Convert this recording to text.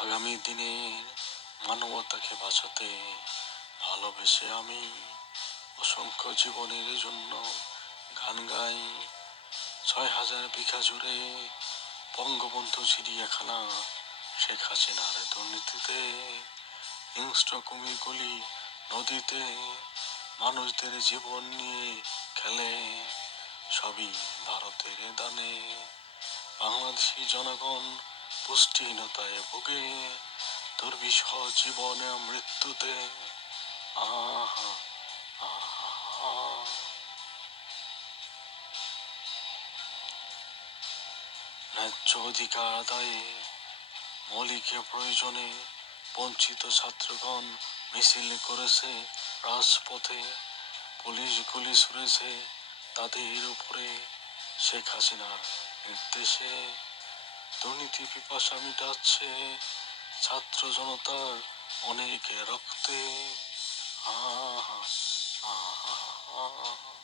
আগামী দিনের মানবতাকে বাঁচাতে ভালোবেসে আমি অসংখ্য জীবনের জন্য গান গাই। ৬,০০০ বিঘা জুড়ে বঙ্গবন্ধু চিড়িয়াখানা, শেখ হাসিনার দুর্নীতিতে হিংস্র কুমিরগুলি নদীতে মানুষদের জীবন নিয়ে খেলে, সবই ভারতের দানে। বাংলাদেশি জনগণ পুষ্টিহীনতায় ভোগে, দুর্বিষহ জীবনে মৃত্যুতে। আহা আহা। ন্যায্য অধিকার আদায়ে মৌলিক প্রয়োজনে বঞ্চিত ছাত্রগণ মিছিল করেছে রাজপথে, পুলিশ গুলি ছুড়েছে তাদের উপরে শেখ হাসিনার নির্দেশে। দুর্নীতি পিপাসা মিটাচ্ছে ছাত্র জনতার অনেক রক্তে। আহা আহা।